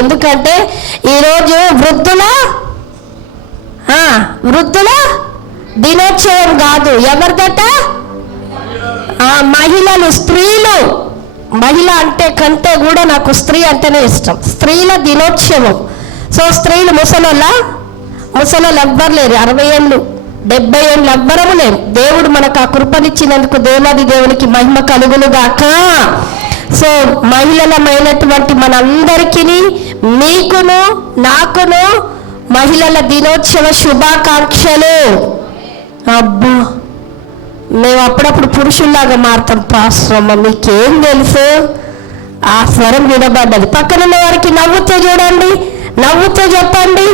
ఎందుకంటే ఈరోజు వృద్ధుల దినోత్సవం కాదు. ఎవరిదట? మహిళలు, స్త్రీలు. మహిళ అంటే కంటే కూడా నాకు స్త్రీ అంటేనే ఇష్టం. స్త్రీల దినోత్సవం. సో స్త్రీలు ముసలోళ్ళు ఎవ్వరు లేరు. 60 ఏళ్ళు 70 ఏళ్ళు ఎవ్వరము లేరు. దేవుడు మనకు ఆ కృపనిచ్చినందుకు దేవాది దేవునికి మహిమ కలుగునుగాక. సో మహిళలమైనటువంటి మనందరికీ, మీకును నాకును మహిళల దినోత్సవ శుభాకాంక్షలు. అబ్బా, మేము అప్పుడప్పుడు పురుషుల్లాగా మారుతాం. పాస్టమ్మ మీకేం తెలుసు? ఆ స్వరం వినబడ్డది. పక్కనున్న వారికి నవ్వుతూ చూడండి, నవ్వుతూ చెప్పండి,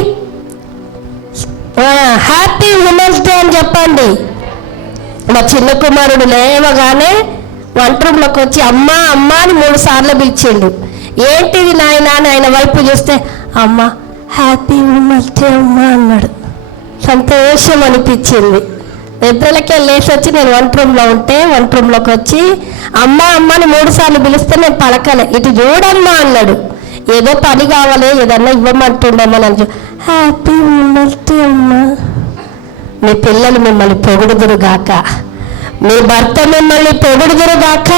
హ్యాపీ ఉమెన్స్ డే అని చెప్పండి. మా చిన్న కుమారుడు లేవగానే వంట రూమ్లోకి వచ్చి అమ్మ అమ్మ అని 3 సార్లు పిలిచిండు. ఏంటిది నాయన అని ఆయన వైపు చూస్తే, అమ్మ హ్యాపీ ఉమెన్స్ డే అమ్మ అన్నాడు. సంతోషం అనిపించింది. నిద్రలకే లేచి వచ్చి నేను వంట రూమ్లోకి వచ్చి అమ్మ అమ్మ అని 3 సార్లు పిలిస్తే నేను పలకలే. ఇటు చూడమ్మా అన్నాడు. ఏదో పని కావాలి, ఏదన్నా ఇవ్వమంటుండమ్మా అని. హ్యాపీ ఉమెన్స్ డే అమ్మా. మీ పిల్లలు మిమ్మల్ని పొగుడుదురుగాక, మీ భర్త మిమ్మల్ని పొగుడుదురుగాక.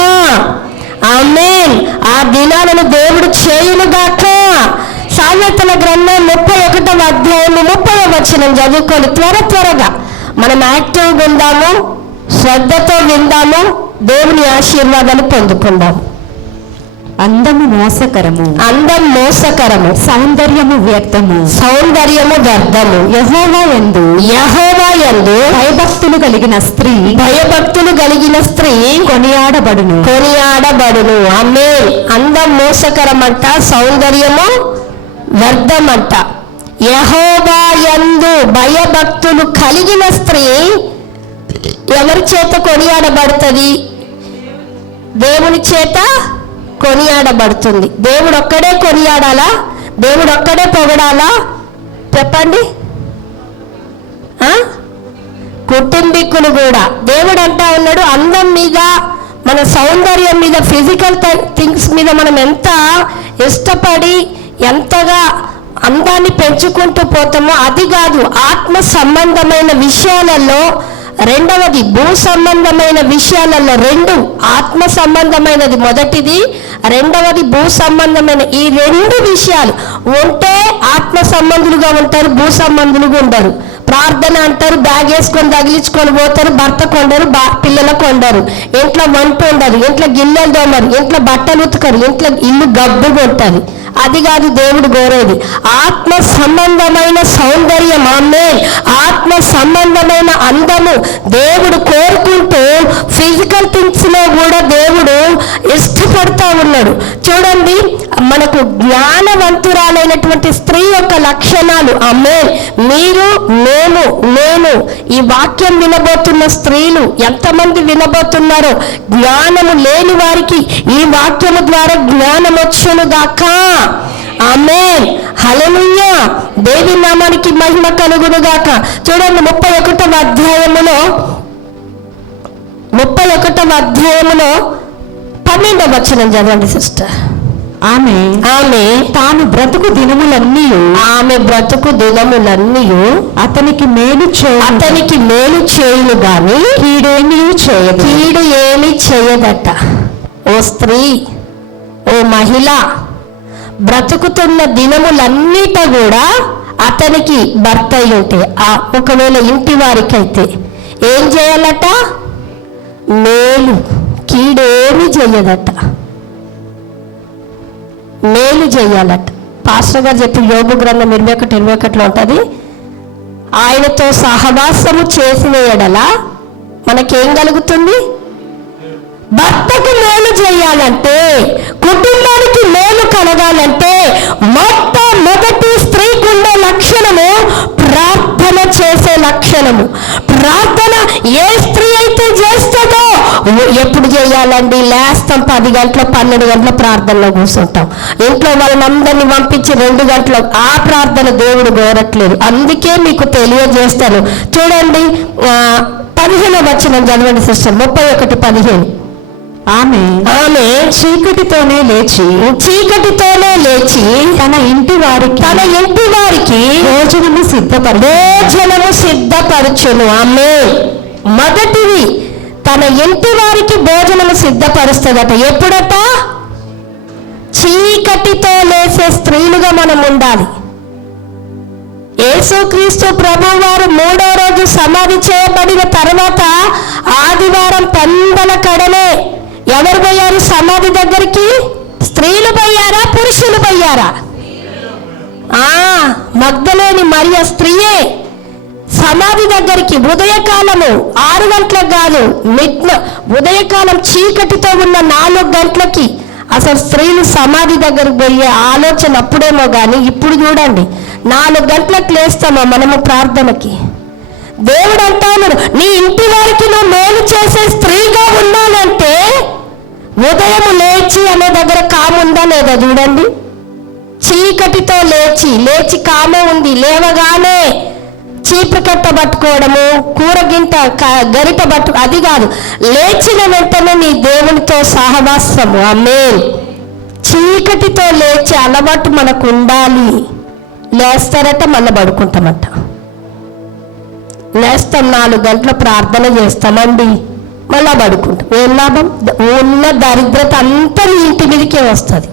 ఆమేన్. ఆ దినాలను దేవుడు చేయునుగాక. సామెతల గ్రంథం 31వ అధ్యాయం 30వ వచనం చదువుకొని త్వరగా మనం యాక్టివ్గా ఉందాము, శ్రద్ధతో విందాము, దేవుని ఆశీర్వాదాలు పొందుకుందాము. అందము మోసకరము, అందం మోసకరము, సౌందర్యము వ్యర్థము, సౌందర్యము వ్యర్థము. యెహోవా యందు భయభక్తులు కలిగిన స్త్రీ కొనియాడబడును. ఆమేన్. అందం మోసకరమంట, సౌందర్యము వ్యర్థమంట. యెహోవా యందు భయభక్తులు కలిగిన స్త్రీ ఎవరి చేత కొనియాడబడుతుంది? దేవుని చేత కొనియాడబడుతుంది. దేవుడు ఒక్కడే కొనియాడాలా? దేవుడు ఒక్కడే పొగడాలా? చెప్పండి. కుటుంబీకులు కూడా. దేవుడు అంటా ఉన్నాడు, అందం మీద, మన సౌందర్యం మీద, ఫిజికల్ థింగ్స్ మీద మనం ఎంత ఇష్టపడి ఎంతగా అందాన్ని పెంచుకుంటూ పోతామో అది కాదు. ఆత్మ సంబంధమైన విషయాలలో రెండవది, భూ సంబంధమైన విషయాలలో 2. ఆత్మ సంబంధమైనది మొదటిది, రెండవది భూ సంబంధమైన. ఈ 2 విషయాలు ఉంటే ఆత్మ సంబంధులుగా ఉంటారు, భూ సంబంధులుగా ఉండరు. ప్రార్థన అంటారు, బ్యాగ్ వేసుకొని తగిలించుకొని పోతారు, భర్త కొండరు, పిల్లలకు కొండరు, ఇంట్లో వంట ఉండరు, ఇంట్లో గిన్నెలు తోమరు, ఇంట్లో బట్టలు ఉతకరు, ఇంట్లో ఇల్లు గబ్బుగా ఉంటుంది. అది కాదు దేవుడు కోరేది. ఆత్మ సంబంధమైన సౌందర్యం, ఆమేన్, ఆత్మ సంబంధమైన అందము దేవుడు కోరుకుంటూ ఫిజికల్ థింగ్స్ లో కూడా దేవుడు ఇష్టపడతా ఉన్నాడు. చూడండి, మనకు జ్ఞానవంతురాలైనటువంటి స్త్రీ యొక్క లక్షణాలు. ఆమేన్. మీరు, నేను ఈ వాక్యం వినబోతున్న స్త్రీలు ఎంతమంది వినబోతున్నారో, జ్ఞానము లేని వారికి ఈ వాక్యము ద్వారా జ్ఞానం వచ్చునుగాక. ఆమేన్. హల్లెలూయా. దేవి నామానికి మహిమ కలుగునుగాక. చూడండి, 31వ అధ్యాయములో 12వ వచనం చదవండి సిస్టర్. ఆమె తాను బ్రతుకు దినములన్నీ అతనికి మేలు చేయును గాని కీడు ఏమీ చేయదట. ఓ స్త్రీ, ఓ మహిళ, బ్రతుకుతున్న దినములన్నిట కూడా అతనికి భర్త అయి ఉంటే, ఒకవేళ ఇంటి వారికైతే ఏం చేయాలట? మేలు, కీడేమి చేయదట. మేలు చేయాలట. పాస్టర్ గారు చెప్పి యోబు గ్రంథం 21:21 ఉంటుంది. ఆయనతో సహవాసము చేసిన ఎడల మనకేం కలుగుతుంది? భర్తకు మేలు చేయాలంటే, కుటుంబానికి మేలు కలగాలంటే మొట్టమొదటి స్త్రీకి ఉండే లక్షణము ప్రార్థన చేసే లక్షణము. ప్రార్థన ఏ స్త్రీ అయితే చేస్తుందో, ఎప్పుడు చేయాలండి? లేస్తాం 10 గంటలు 12 గంటల ప్రార్థనలో కూర్చుంటాం. ఇంట్లో వాళ్ళందరినీ పంపించి 2 గంటలు. ఆ ప్రార్థన దేవుడు కోరట్లేదు. అందుకే మీకు తెలియజేస్తాను. చూడండి, 15వ వచనం చదవండి సిస్టర్. 31:15. ఆమె చీకటితోనే లేచి తన ఇంటి వారికి భోజనము సిద్ధపరచును. ఆమె మొదటిది తన ఇంటి వారికి భోజనము సిద్ధపరుస్తుందట. ఎప్పుడట? చీకటితో లేసే స్త్రీలుగా మనం ఉండాలి. యేసుక్రీస్తు ప్రభువు వారు 3వ రోజు సమాధి చేయబడిన తర్వాత ఆదివారం పెందల కడలే ఎవరు పోయారు సమాధి దగ్గరికి? స్త్రీలు పోయారా, పురుషులు పోయారా? మగ్దలేని మరియ స్త్రీయే సమాధి దగ్గరికి ఉదయకాలము 6 గంటలకు కాదు, ఉదయకాలం చీకటితో ఉన్న 4 గంటలకి అసలు స్త్రీలు సమాధి దగ్గరకు పోయే ఆలోచన అప్పుడేమో కానీ ఇప్పుడు చూడండి 4 గంటలకు లేస్తామా మనము ప్రార్థనకి. దేవుడు అంటాను, నీ ఇంటి వారికి నువ్వు మేలు చేసే స్త్రీగా ఉన్నానంటే ఉదయం లేచి అనే దగ్గర కాముందా లేదా చూడండి. చీకటితో లేచి కామే ఉంది. లేవగానే చీపుకట్ట పట్టుకోవడము, కూరగింట గరిట అది కాదు. లేచిన వెంటనే నీ దేవునితో సహవాసము. ఆమేన్. చీకటితో లేచే అలవాటు మనకు ఉండాలి. లేస్తారట, మళ్ళీ పడుకుంటామట. లేస్తాం, 4 గంటల ప్రార్థన చేస్తామండి, మళ్ళా పడుకుంటాం. ఏం లాభం? ఉన్న దరిద్రత అంతా నీ ఇంటి మీదకే వస్తుంది.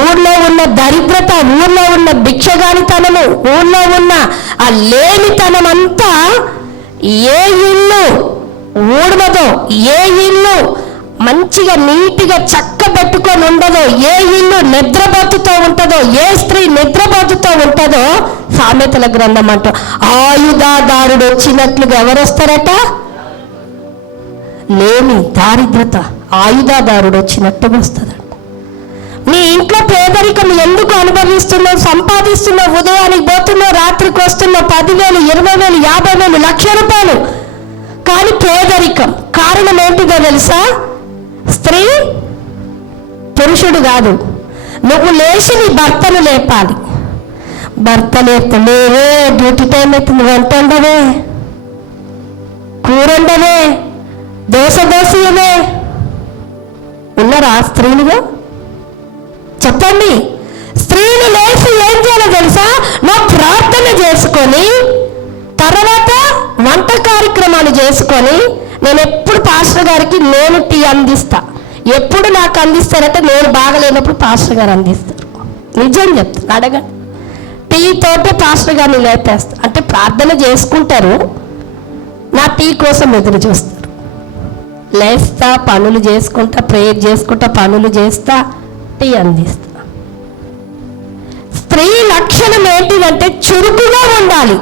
ఊళ్ళో ఉన్న దరిద్రత, ఊళ్ళో ఉన్న భిక్షగానితనము, ఊళ్ళో ఉన్న ఆ లేనితనం అంతా ఏ ఇల్లు ఊడమదో, ఏ ఇల్లు మంచిగా నీటిగా చక్క పెట్టుకొని ఉండదో, ఏ ఇల్లు నిద్రపోతుతో ఉంటుందో, ఏ స్త్రీ నిద్రపోతుతో ఉంటుందో సామెతల గ్రంథం అంట ఆయుధాదారుడు వచ్చినట్లుగా ఎవరు వస్తారట? లేని దారిద్రత ఆయుధాదారుడు వచ్చినట్టుగా వస్తుందంట. నీ ఇంట్లో పేదరికం ఎందుకు అనుభవిస్తున్నావు? సంపాదిస్తున్నావు, ఉదయానికి పోతున్నావు, రాత్రికి వస్తున్నావు, 10,000, 20,000, 50,000, ₹1,00,000. కానీ పేదరికం కారణం ఏంటిదో తెలుసా? స్త్రీ, పురుషుడు కాదు. నువ్వు లేచి నీ భర్తను లేపాలి. భర్త లేపలేవే, డ్యూటీ టైం అవుతుంది, వంట ఉండవే, కూర ఉండవే, దోసయమే. ఉన్నారా స్త్రీలుగా? చెప్పండి. స్త్రీలు లేచి ఏం చేయాలో తెలుసా? నువ్వు ప్రార్థన చేసుకొని తర్వాత వంట కార్యక్రమాలు చేసుకొని, నేను ఎప్పుడు పాస్టర్ గారికి నేను టీ అందిస్తా. ఎప్పుడు నాకు అందిస్తారంటే నేను బాగలేనప్పుడు పాస్టర్ గారు అందిస్తారు. నిజం చెప్తాను, అడగండి. టీ తోటే పాస్టర్ గారిని లేపేస్తా. అంటే ప్రార్థన చేసుకుంటారు, నా టీ కోసం ఎదురు చూస్తారు. లేస్తా, పనులు చేసుకుంటా, ప్రేయర్ చేసుకుంటా, పనులు చేస్తా, టీ అందిస్తా. స్త్రీ లక్షణం ఏంటిదంటే చురుకుగా ఉండాలి,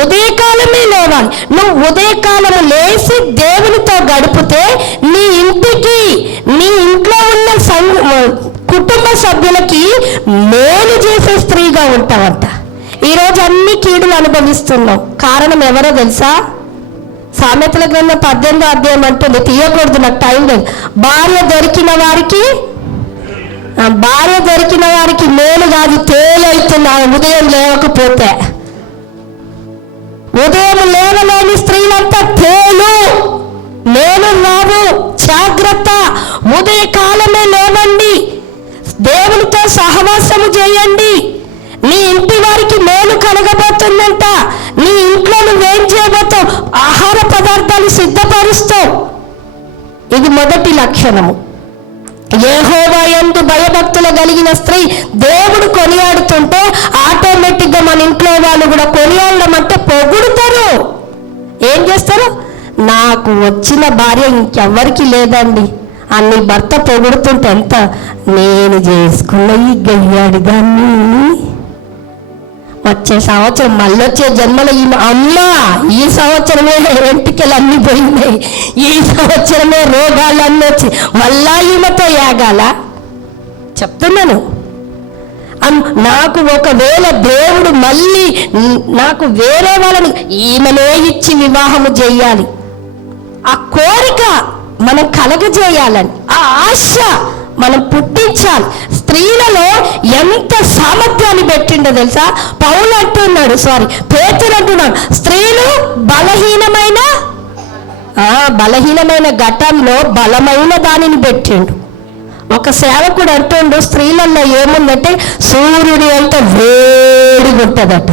ఉదయకాలమే లేవాలి. నువ్వు ఉదయకాలము లేచి దేవునితో గడిపితే నీ ఇంటికి, నీ ఇంట్లో ఉన్న కుటుంబ సభ్యులకి మేలు చేసే స్త్రీగా ఉంటావంట. ఈరోజు అన్ని కీడులు అనుభవిస్తున్నావు. కారణం ఎవరో తెలుసా? సామెతల గ్రంథం 18వ అధ్యాయం అంటుంది, తీయకూడదు, నాకు టైం లేదు. భార్య దొరికిన వారికి మేలు కాదు, తేలవుతున్నావు ఉదయం లేవకపోతే. ఉదయం లేవలేని స్త్రీలంతా మేలు రావు. జాగ్రత్త, ఉదయకాలమే లేవండి, దేవునితో సహవాసము చేయండి. నీ ఇంటి వారికి మేలు కలగబోతుందంట. నీ ఇంట్లో నువ్వేం చేయబోతావు? ఆహార పదార్థాలు సిద్ధపరుస్తావు. ఇది మొదటి లక్షణము. యెహోవా యందు భయభక్తులు కలిగిన స్త్రీ దేవుడు కొనియాడుతుంటే ఆటోమేటిక్గా మన ఇంట్లో వాళ్ళు కూడా కొనియాడడం అంటే పొగుడుతారు. ఏం చేస్తారు? నాకు వచ్చిన భార్య ఇంకెవ్వరికి లేదండి అన్ని భర్త పొగుడుతుంటే ఎంత నేను చేసుకున్న ఈ గయ్యాడి దాన్ని వచ్చే సంవత్సరం మళ్ళొచ్చే జన్మలో అమ్మ ఈ సంవత్సరమే వెంట్రుకలు అన్నీ పోయినాయి, ఈ సంవత్సరమే రోగాలన్నీ వచ్చి మళ్ళా ఈమెతో యాగాల చెప్తున్నాను. నాకు ఒకవేళ దేవుడు మళ్ళీ నాకు వేరే వాళ్ళని ఈమెనే ఇచ్చి వివాహము చేయాలి, ఆ కోరిక మనం కలగజేయాలని, ఆ ఆశ మనం పుట్టించాలి. స్త్రీలలో ఎంత సామర్థ్యాన్ని పెట్టిండో తెలుసా? పేతురు అంటున్నాడు, స్త్రీలు బలహీనమైన బలహీనమైన ఘటంలో బలమైన దానిని పెట్టిండు. ఒక సేవకుడు అంటుండు, స్త్రీలలో ఏముందంటే సూర్యుడి అంత వేడిగా ఉంటుందట.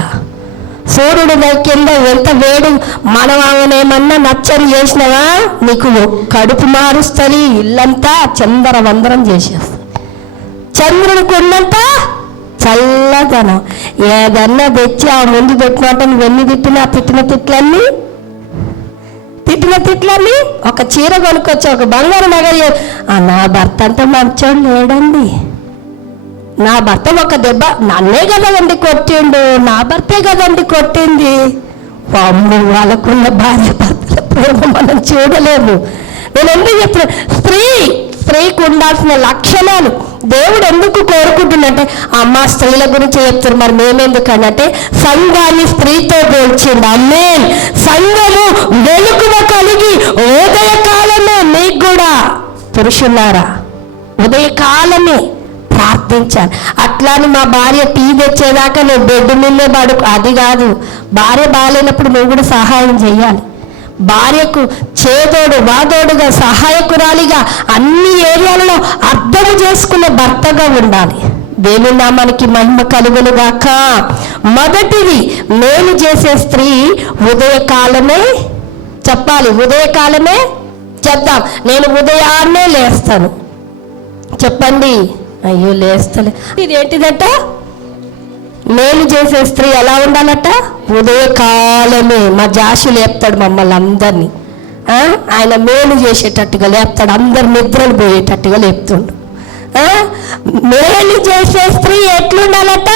సూర్యుడి కింద ఎంత వేడి. మనం ఆమెనేమన్నా నచ్చని చేసినావా నీకు కడుపు మారుస్తుంది, ఇల్లంతా చందరవందరం చేసేస్తుంది. చంద్రుడికి ఉన్నంత చల్లదనం. ఏదన్నా తెచ్చి ఆ ముందు పెట్టినట్టు నువ్వు ఎన్ని తిట్టిన తిట్లన్నీ ఒక చీర కొనుక్కొచ్చి ఒక బంగారు నగ, నా భర్త అంతా మంచోడు లేడండి, నా భర్త ఒక దెబ్బ నన్నే కదండి కొట్టిండు, నా భర్తే కదండి కొట్టింది. అమ్ము వాళ్ళకున్న భార్య భర్తల ప్రేమ మనం చూడలేము. నేను ఎందుకు చెప్తున్నా, స్త్రీకి ఉండాల్సిన లక్షణాలు దేవుడు ఎందుకు కోరుకుంటున్నంటే, అమ్మ స్త్రీల గురించి చెప్తారు, మరి మేమెందుకనంటే సంఘాన్ని స్త్రీతో పోల్చింది. ఆమేన్. సంఘము వెలుగున కలిగి ఉదయకాలమే, మీకు కూడా పురుషులారా ఉదయకాలమే ప్రార్థించాలి. అట్లాని మా భార్య టీ తెచ్చేదాకా నువ్వు బెడ్ మీదే పడుకు, అది కాదు. భార్య బాగాలేనప్పుడు నువ్వు కూడా సహాయం చేయాలి. భార్యకు చేదోడు వాదోడుగా సహాయకురాలిగా అన్ని ఏరియాలలో అర్థం చేసుకునే భర్తగా ఉండాలి. దేవుని నామానికి మహిమ కలుగును గాక. మొదటిది, మేలు చేసే స్త్రీ ఉదయకాలమే చెప్పాలి. ఉదయకాలమే చెప్దాం. నేను ఉదయాన్నే లేస్తాను చెప్పండి. అయ్యో లేస్తలే. ఇదేంటిదట? మేలు చేసే స్త్రీ ఎలా ఉండాలట? ఉదయకాలమే. మా జాషు లేపుతాడు మమ్మల్ని అందరినీ. ఆయన మేలు చేసేటట్టుగా లేపుతాడు, అందరు నిద్రలు పోయేటట్టుగా లేపుతుండు. మేలు చేసే స్త్రీ ఎట్లుండాలట?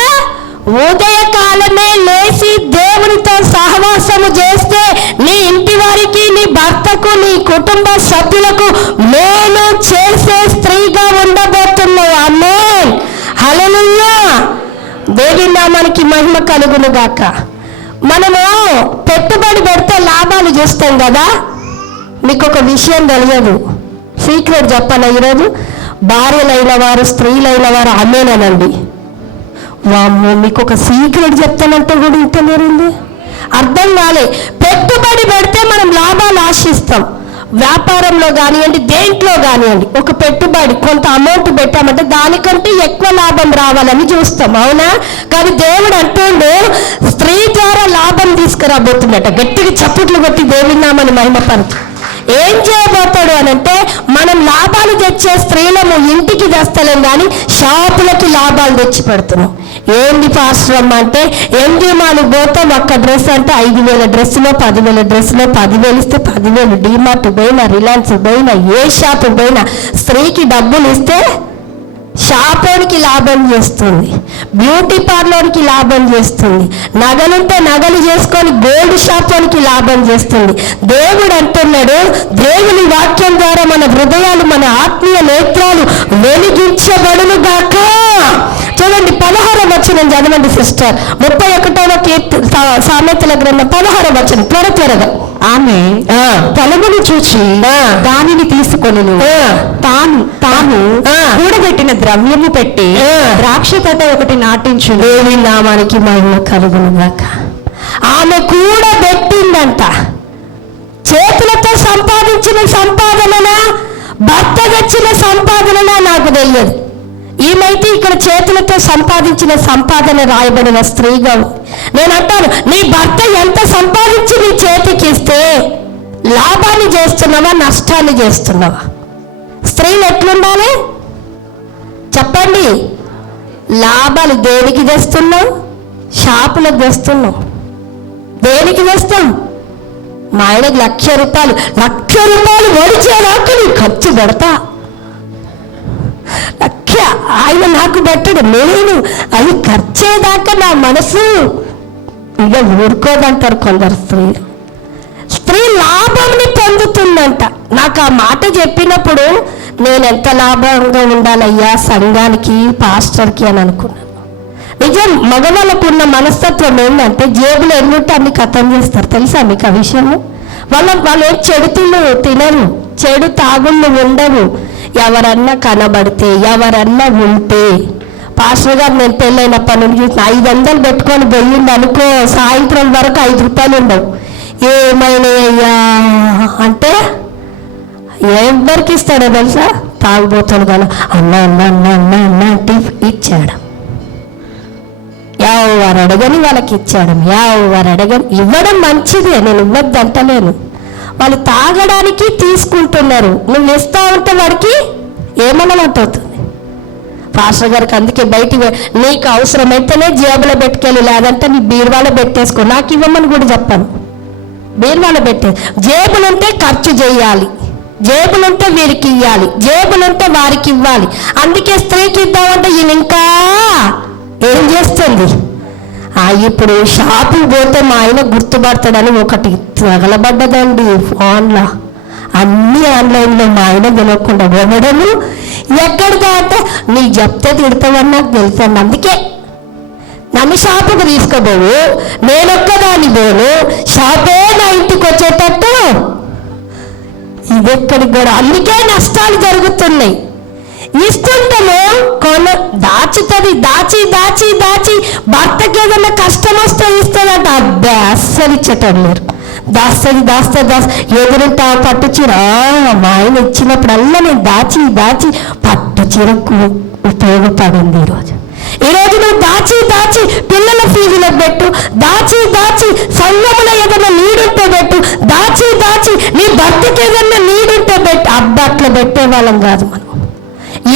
ఉదయకాలమే లేచి దేవునితో సహవాసము చేస్తే నీ ఇంటి వారికి, నీ భర్తకు, నీ కుటుంబ సభ్యులకు మేలు చేసే స్త్రీగా ఉండబోతున్నావు. ఆమేన్. హల్లెలూయా. దేవుని నామానికి మహిమ కలుగును గాక. మనము పెట్టుబడి పెడితే లాభాలు చూస్తాం కదా. మీకు ఒక విషయం తెలియదు, సీక్రెట్ చెప్పాలి ఈరోజు. భార్యలైన వారు, స్త్రీలైన వారు ఆమేనండి. వామ్మో, మీకు ఒక సీక్రెట్ చెప్తానంటే కూడా ఇంటలేరండి. అర్థం కాలే. పెట్టుబడి పెడితే మనం లాభాలు ఆశిస్తాం. వ్యాపారంలో కానివ్వండి, దేంట్లో కానివ్వండి, ఒక పెట్టుబడి కొంత అమౌంట్ పెట్టామంటే దానికంటే ఎక్కువ లాభం రావాలని చూస్తాం, అవునా? కానీ దేవుడు అంటుండు, స్త్రీ ద్వారా లాభం తీసుకురాబోతున్నట్ట. గట్టిగా చప్పట్లు కొట్టి దేవుని నామని మహిమపరుచు. ఏం చేయబోతాడు అనంటే, మనం లాభాలు తెచ్చే స్త్రీలను ఇంటికి తెస్తలేం కానీ షాపులకి లాభాలు తెచ్చి పెడుతున్నాం. ఏంది పాస్టర్ అమ్మ అంటే, ఎంజీమాలు పోతే ఒక్క డ్రెస్ అంటే 5,000 డ్రెస్సులో 10,000 డ్రెస్సులో 10,000 ఇస్తే 10,000. డీమార్ట్ పోయినా, రిలయన్స్ పోయినా, ఏ షాపు పోయినా స్త్రీకి డబ్బులు ఇస్తే షాపోడికి లాభం చేస్తుంది, బ్యూటీ పార్లర్కి లాభం చేస్తుంది, నగలుంటే నగలు చేసుకొని గోల్డ్ షాపోడికి లాభం చేస్తుంది. దేవుడు అంటున్నాడు, దేవుని వాక్యం ద్వారా మన హృదయాలు, మన ఆత్మీయ నేత్రాలు వెలిగించబడును గాక. చూడండి 16వ వచనం చదవండి సిస్టర్. 31వ సామెతల గ్రంథం 16వ వచనం త్వరగా. ఆమె పొలమును చూచి దానిని తీసుకొని తాను కూడబెట్టిన ద్రవ్యము పెట్టి ద్రాక్ష తోట ఒకటి నాటించు. దేవుని నామానికి మహిమ కలుగును గాక. ఆమె కూడబెట్టిందంట. చేతులతో సంపాదించిన సంపాదననా, భర్త తెచ్చిన సంపాదననా నాకు తెలియదు. ఈమైతే ఇక్కడ చేతులతో సంపాదించిన సంపాదన రాయబడిన స్త్రీగా ఉంది. నేను అంటాను, నీ భర్త ఎంత సంపాదించి నీ చేతికి ఇస్తే లాభాన్ని చేస్తున్నావా, నష్టాన్ని చేస్తున్నావా? స్త్రీలు ఎట్లుండాలి చెప్పండి. లాభాలు దేనికి తెస్తున్నావు? షాపులకు తెస్తున్నావు. దేనికి తెస్తాం? మా ఆయనకి లక్ష రూపాయలు ఒడిచేదాకా నీ ఖర్చు పెడతా. ఆయన నాకు పెట్టడు, నేను అది ఖర్చేదాకా నా మనసు ఇక ఊరుకోదంటారు కొందరు స్త్రీలు. స్త్రీ లాభంని పొందుతుందంట. నాకు ఆ మాట చెప్పినప్పుడు నేను ఎంత లాభంగా ఉండాలయ్యా సంఘానికి, పాస్టర్కి అని అనుకున్నాను. నిజం, మగవాళ్ళకు ఉన్న మనస్తత్వం ఏంటంటే జేబులో ఎన్నుంటే అన్ని ఖతం చేస్తారు. తెలుసా మీకు ఆ విషయము? వాళ్ళు ఏం చెడు తినరు, చెడు తాగుళ్ళు ఉండవు. ఎవరన్నా కనబడితే, ఎవరన్నా ఉంటే, పాస్టర్ గారు నేను పెళ్ళైనప్పటి నుండి 500 పెట్టుకొని పోయింది అనుకో, సాయంత్రం వరకు 5 రూపాయలు ఉండవు. ఏమైనాయ్యా అంటే ఎవరికి ఇస్తాడో తెలుసా? తాగుబోతాడు కానీ అన్న అన్న అన్న అన్న అన్న అంటే ఇచ్చాడు. ఎవరు అడగని వాళ్ళకి ఇచ్చాడు. ఎవరు అడగని ఇవ్వడం మంచిదే, నేను ఇవ్వద్దు అంటలేను. వాళ్ళు తాగడానికి తీసుకుంటున్నారు, నువ్వు ఇస్తా ఉంటే వాడికి ఏమన్నట్టు అవుతుంది. పాస్టర్ గారికి అందుకే బయటికి నీకు అవసరమైతేనే జేబులో పెట్టుకెళ్ళి, లేదంటే నీ బీరువాలో పెట్టేసుకో. నాకు ఇవ్వమని కూడా చెప్పాను. బీరువాలో పెట్టే జేబులుంటే ఖర్చు చేయాలి, జేబులుంటే వీరికి ఇవ్వాలి, జేబులుంటే వారికి ఇవ్వాలి. అందుకే స్త్రీకి ఇద్దామంటే ఈయన ఇంకా ఏం చేస్తుంది? ఇప్పుడు షాపింగ్ పోతే మా ఆయన గుర్తుపడతాడని ఒకటి తగలబడ్డదండి ఫోన్లో. అన్నీ ఆన్లైన్లో మా ఆయన తెలియకుండా పోవడము. ఎక్కడిదా అంటే నీకు చెప్తే తిడతావని నాకు తెలుసండి. అందుకే నన్ను షాపుకు తీసుకోబోవు, నేనొక్కదాన్ని పోను, షాపే నా ఇంటికి వచ్చేటట్టు ఇది ఎక్కడికి కూడా. అందుకే నష్టాలు జరుగుతున్నాయి. ఇస్తుంటాము కొన దాచుతుంది, దాచి దాచి దాచి భర్తకి ఏదైనా కష్టం వస్తే ఇస్తుందంట. అబ్బా అస్సలు ఇచ్చేటం లేరు. దాస్తుంది దాస్తుంది ఎదురుంటా పట్టు చీర మా ఆయన ఇచ్చినప్పుడల్లా నేను దాచి దాచి పట్టు చీరకు ఉపయోగపడింది. ఈరోజు నువ్వు దాచి దాచి పిల్లల ఫీజులకు పెట్టు, దాచి దాచి సంఘములో ఏదైనా నీడుంటే పెట్టు, దాచి దాచి నీ భర్తకి ఏదైనా నీడుంటే పెట్టు. అబ్బా అట్లా పెట్టే వాళ్ళం కాదు మనం.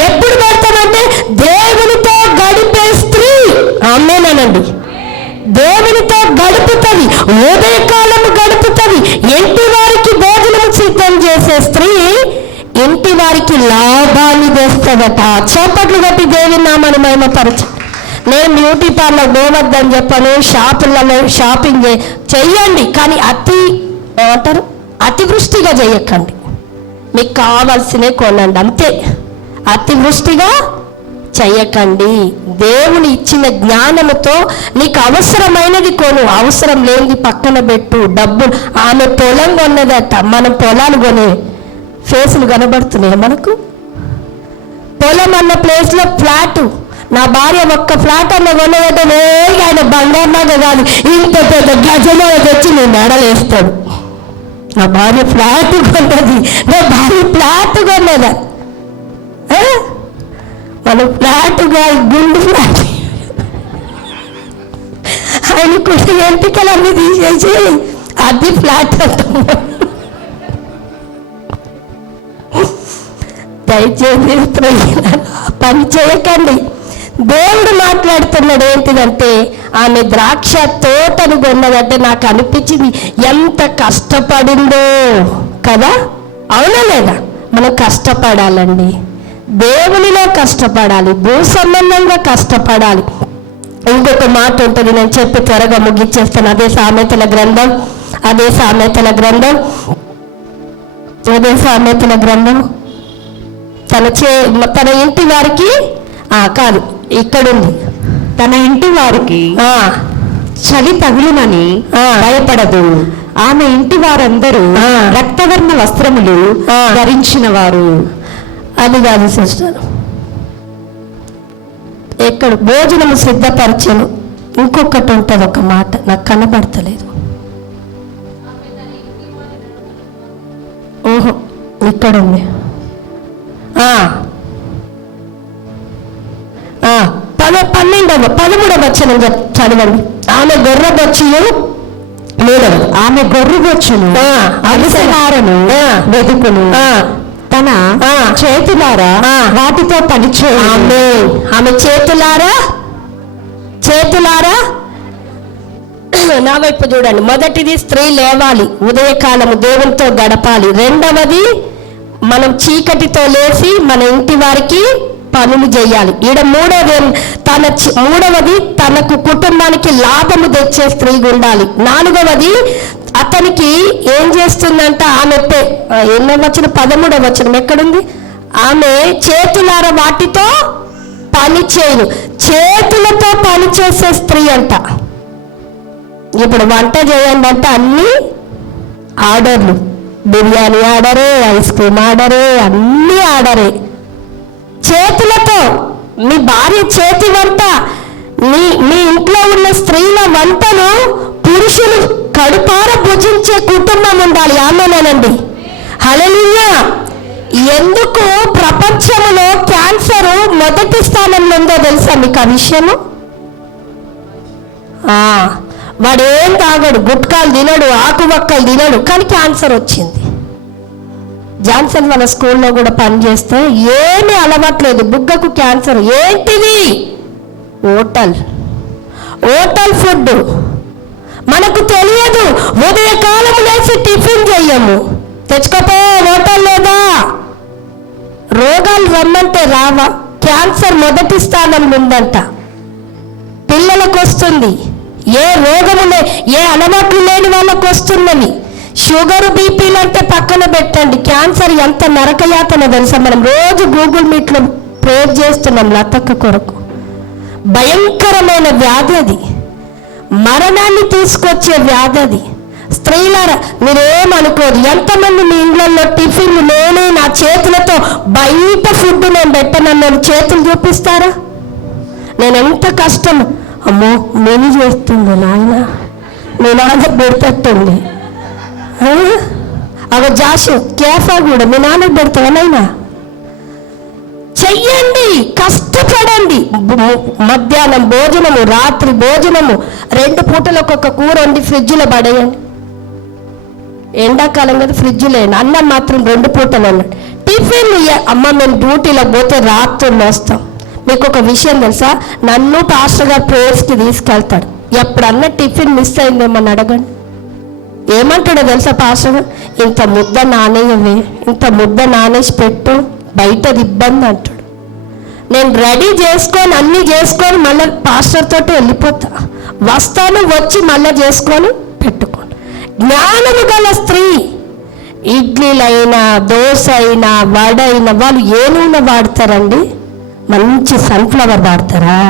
ఎప్పుడు పెడతానంటే దేవునితో గడిపే స్త్రీ ఆమేనండి, దేవునితో గడుపుతుంది, ఉదయకాలం గడుపుతుంది. ఇంటి వారికి భోజనం సిద్ధం చేసే స్త్రీ ఇంటి వారికి లాభాన్ని తెస్తుందట. చప్పట్లు కొట్టి దేవుని నామాన్ని మహిమపరచు. నేను బ్యూటీ పార్లర్ పోవద్దని చెప్పాను, షాపులలో షాపింగ్ చెయ్యండి, కానీ ఏమంటారు అతివృష్టిగా చేయకండి. మీకు కావాల్సినవి కొనండి, అంతే. అతివృష్టిగా చెయ్యకండి. దేవుని ఇచ్చిన జ్ఞానముతో నీకు అవసరమైనది కొను, అవసరం లేనిది పక్కన పెట్టు. డబ్బు ఆమె పొలం కొన్నదట, మనం పొలాలు కొనే ఫేసులు కనబడుతున్నాయి మనకు. పొలం అన్న ప్లేస్లో ఫ్లాట్. నా భార్య ఒక్క ఫ్లాట్ అన్న కొన్నదట, వేగా ఆయన బంగారులాగా కాదు ఇంత పెద్ద గజలో తెచ్చి నేను మెడలేస్తాడు. నా భార్య ఫ్లాట్ కొన్నది, నా భార్య ఫ్లాట్ కొన్నదా? మన ఫ్లాట్గా గుండు ఫ్లాట్ ఆయన కొన్ని ఎంపికలన్నీ తీసేసి అది ఫ్లాట్ అంటాం. దయచేసి పని చేయకండి. దేవుడు మాట్లాడుతున్నాడు ఏంటిదంటే, ఆమె ద్రాక్ష తోటను కొన్నదంటే నాకు అనిపించింది ఎంత కష్టపడిందో కదా. అవునా లేదా? మనం కష్టపడాలండి, దేవునిలో కష్టపడాలి, భూ సంబంధంగా కష్టపడాలి. ఇంకొక మాట ఉంటుంది, నేను చెప్పి త్వరగా ముగించేస్తాను. అదే సామెతల గ్రంథం తన ఇంటి వారికి కాదు, ఇక్కడుంది, తన ఇంటి వారికి చలి తగులునని భయపడదు. ఆమె ఇంటి వారందరూ రక్తవర్ణ వస్త్రములు ధరించిన వారు. అది కాదు సిస్టర్, ఎక్కడ భోజనము సిద్ధపరచను. ఇంకొకటి ఉంటుంది, ఒక మాట నాకు కనబడతలేదు. ఇక్కడ ఉంది. 13వ వచనం చదవండి. ఆమె గొర్రెబొచ్చును, ఆమె గొర్రెబొచ్చును అవిసెనారను వెదుకును, తన చేతులారా వాటితో పనిచే. ఆమె చేతులారా నా వైపు చూడండి. మొదటిది స్త్రీ లేవాలి, ఉదయకాలము దేవునితో గడపాలి. రెండవది మనం చీకటితో లేచి మన ఇంటి వారికి పనులు చేయాలి. మూడవది తనకు కుటుంబానికి లాభము తెచ్చే స్త్రీగా ఉండాలి. నాలుగవది అతనికి ఏం చేస్తుందంట, ఆమె ఎన్నో వచ్చిన 13వ వచనం ఎక్కడుంది? ఆమె చేతులార వాటితో పని చేయను, చేతులతో పని చేసే స్త్రీ అంట. ఇప్పుడు వంట చేయండి అంటే అన్ని ఆర్డర్లు, బిర్యానీ ఆర్డరే, ఐస్ క్రీమ్ ఆర్డరే, అన్ని ఆర్డరే. చేతులతో మీ భార్య చేతి వంట, మీ ఇంట్లో ఉన్న స్త్రీల వంటను పురుషులు కడుపార భుజించే కుటుంబం ఉండాలి. ఆమేనండి, హల్లెలూయా. ఎందుకు ప్రపంచంలో క్యాన్సర్ మొదటి స్థానంలో ఉందో తెలుసా మీకు ఆ విషయము? వాడు ఏం తాగడు, గుట్కాలు తినడు, ఆకువక్కలు తినడు, కానీ క్యాన్సర్ వచ్చింది. జాన్సన్ వాళ్ళ స్కూల్లో కూడా పనిచేస్తే ఏమీ అలవాట్లేదు, బుగ్గకు క్యాన్సర్. ఏంటిది? Hotel food. మనకు తెలియదు. ఉదయకాలం లేచి టిఫిన్ చెయ్యము, తెచ్చుకోపో హోటల్ లేదా. రోగాలు రమ్మంటే రావా? క్యాన్సర్ మొదటి స్థానంలో ఉందంట. పిల్లలకు వస్తుంది. ఏ రోగములే, ఏ అలవాట్లు లేని వాళ్ళకు వస్తున్నవి. షుగర్, బీపీలు అంటే పక్కన పెట్టండి. క్యాన్సర్ ఎంత నరకయాతన తెలుసా? మనం రోజు గూగుల్ మీట్లో ప్రేర్ చేస్తున్నాం లతక్క కొరకు. భయంకరమైన వ్యాధి అది, మరణాన్ని తీసుకొచ్చే వ్యాధి అది. స్త్రీలారా మీరేమనుకోరు. ఎంతమంది మీ ఇళ్ళల్లో టిఫిన్లు నేనే నా చేతులతో బయట ఫుడ్ నేను పెట్టనన్న చేతులు చూపిస్తారా? నేను ఎంత కష్టం, అమ్మో నేను చేస్తుంది నాయన, నేను నాన్న పెడతట్టుంది. అవి జాషు కేఫా కూడా మీ నాన్న పెడతానైనా చెయ్యండి, కష్టపడండి. మధ్యాహ్నం భోజనము, రాత్రి భోజనము, 2 పూటలకు ఒక కూర వండి ఫ్రిడ్జ్లో పడేయండి. ఎండాకాలం కదా ఫ్రిడ్జ్లో వేయండి. అన్నం మాత్రం 2 పూటలు అన్నాడు. టిఫిన్ అమ్మ మేము డ్యూటీలో పోతే రాత్రులు వస్తాం. మీకు ఒక విషయం తెలుసా? నన్ను పాస్టర్ గారు ప్రేయర్స్కి తీసుకెళ్తాడు. ఎప్పుడన్నా టిఫిన్ మిస్ అయిందేమని అడగండి. ఏమంటాడో తెలుసా పాస్టర్ గారు? ఇంత ముద్ద నానేయవే, ఇంత ముద్ద నానేసి పెట్టు, బయటది ఇబ్బంది అంటాడు. నేను రెడీ చేసుకొని అన్నీ చేసుకొని మళ్ళీ పాస్టర్ తోటి వెళ్ళిపోతా. వస్తాను, వచ్చి మళ్ళీ చేసుకొని పెట్టుకోండి. జ్ఞానము గల స్త్రీ ఇడ్లీలైనా, దోశ అయినా, వడ అయినా వాళ్ళు ఏ నూనె వాడతారండి? మంచి సన్ఫ్లవర్ వాడతారా?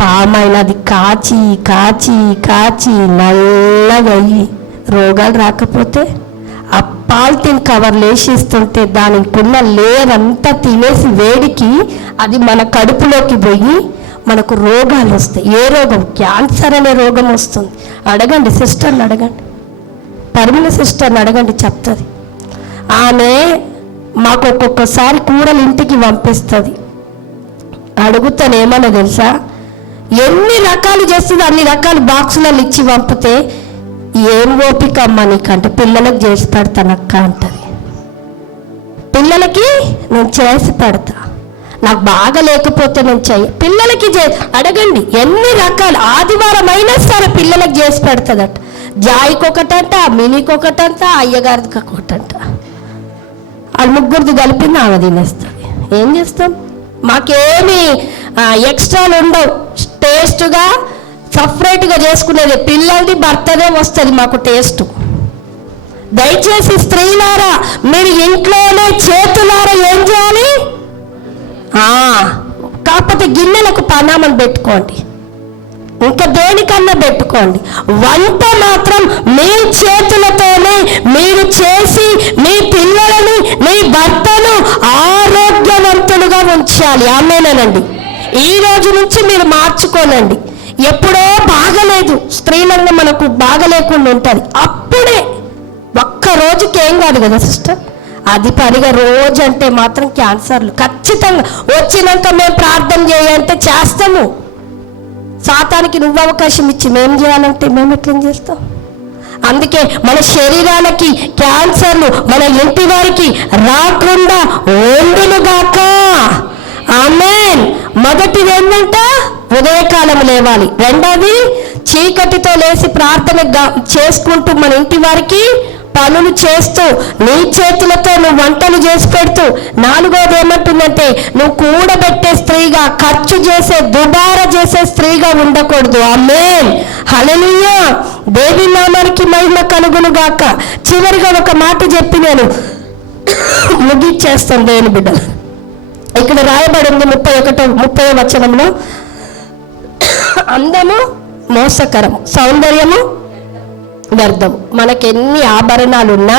పామాయిల్ అది కాచి కాచి కాచి నల్లగా అయ్యి రోగాలు రాకపోతే ఆ పాలిథిన్ కవర్లు వేసిస్తుంటే దానికున్న లేయర్ అంతా తినేసి వేడికి అది మన కడుపులోకి పోయి మనకు రోగాలు వస్తాయి. ఏ రోగం? క్యాన్సర్ అనే రోగం వస్తుంది. అడగండి, సిస్టర్ని అడగండి, పరిమళ సిస్టర్ని అడగండి, చెప్తుంది. ఆమె మాకు ఒక్కొక్కసారి కూరలు ఇంటికి పంపిస్తుంది. అడుగుతాను ఏమన్నా తెలుసా? ఎన్ని రకాలు చేస్తుంది, అన్ని రకాలు బాక్సులలో ఇచ్చి పంపితే ఏం ఓపిక అమ్మ నీకంటే, పిల్లలకు చేసి పెడతానక్క అంటది. పిల్లలకి నేను చేసి పెడతా, నాకు బాగా లేకపోతే నేను పిల్లలకి అడగండి ఎన్ని రకాలు. ఆదివారం అయినా సరే పిల్లలకు చేసి పెడతాదట. జాయికి ఒకటంట, మినీకి ఒకటంట, అయ్యగారికి ఒకటంట. వాళ్ళు ముగ్గురిది కలిపింది ఆమె తినేస్తుంది. ఏం చేస్తాం? మాకేమి ఎక్స్ట్రాలు ఉండవు. టేస్ట్గా సపరేట్గా చేసుకునేది పిల్లలది బర్త్డే వస్తుంది మాకు టేస్ట్. దయచేసి స్త్రీలారా మీరు ఇంట్లోనే చేతులారా ఏం చేయాలి? కాకపోతే గిన్నెలకు పనామని పెట్టుకోండి, ఇంకా దేనికన్నా పెట్టుకోండి. వంట మాత్రం మీ చేతులతోనే మీరు చేసి మీ పిల్లలని, మీ భర్తను ఆరోగ్యవంతులుగా ఉంచాలి. ఆమేనండి. ఈ రోజు నుంచి మీరు మార్చుకోనండి. ఎప్పుడో బాగలేదు, స్త్రీలలో మనకు బాగలేకుండా ఉంటుంది. అప్పుడే ఒక్క రోజుకి ఏం కాదు కదా సిస్టర్, అది పనిగా రోజు అంటే మాత్రం క్యాన్సర్లు ఖచ్చితంగా వచ్చినాక మేము ప్రార్థన చేయాలంటే చేస్తాము. సాతానికి నువ్వు అవకాశం ఇచ్చి మేము చేయాలంటే మేము ఎట్లా చేస్తాం? అందుకే మన శరీరాలకి క్యాన్సర్లు మన ఇంటి వారికి రాకుండా ఉండునుగాక. ఆమేన్. మొదటిది ఏంటంట? ఉదయకాలం లేవాలి. రెండోది చీకటితో లేచి ప్రార్థన చేసుకుంటూ మన ఇంటి వారికి పనులు చేస్తూ నీ చేతులతో నువ్వు వంటలు చేసి పెడుతూ. నాలుగోది ఏమంటుందంటే నువ్వు కూడబెట్టే స్త్రీగా, ఖర్చు చేసే దుబారా చేసే స్త్రీగా ఉండకూడదు. ఆమేన్, హల్లెలూయా. దేవి నామానికి మహిమ కలుగునుగాక. చివరిగా ఒక మాట చెప్పి నేను ముగిచ్చేస్తాను దేవుని బిడ్డలు. ఇక్కడ రాయబడింది 30వ వచనంలో, అందము మోసకరము, సౌందర్యము వ్యర్థము. మనకెన్ని ఆభరణాలు ఉన్నా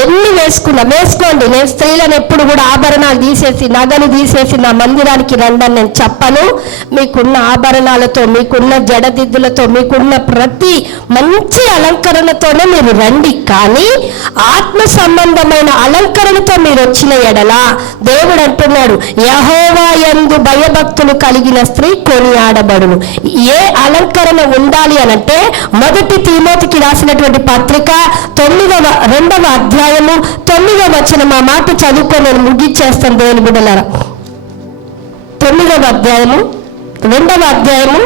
ఎన్ని వేసుకోండి. నేను స్త్రీలను ఎప్పుడు కూడా ఆభరణాలు తీసేసి నగలు తీసేసి నా మందిరానికి రండి నేను చెప్పను. మీకున్న ఆభరణాలతో, మీకున్న జడదిద్దులతో, మీకున్న ప్రతి మంచి అలంకరణతోనే మీరు రండి. కానీ ఆత్మ సంబంధమైన అలంకరణతో మీరు వచ్చిన ఎడల దేవుడు అంటున్నాడు, యెహోవా యందు భయభక్తులు కలిగిన స్త్రీ కొనియాడబడును. ఏ అలంకరణ ఉండాలి అనంటే మొదటి తిమోతికి రాసినటువంటి పత్రిక 2వ అధ్యాయము 9వ వచనం. ఆ మాట చదువుకొని నేను ముగిచ్చేస్తాను దేవుని బిడ్డలారా. 9వ అధ్యాయము 2వ అధ్యాయము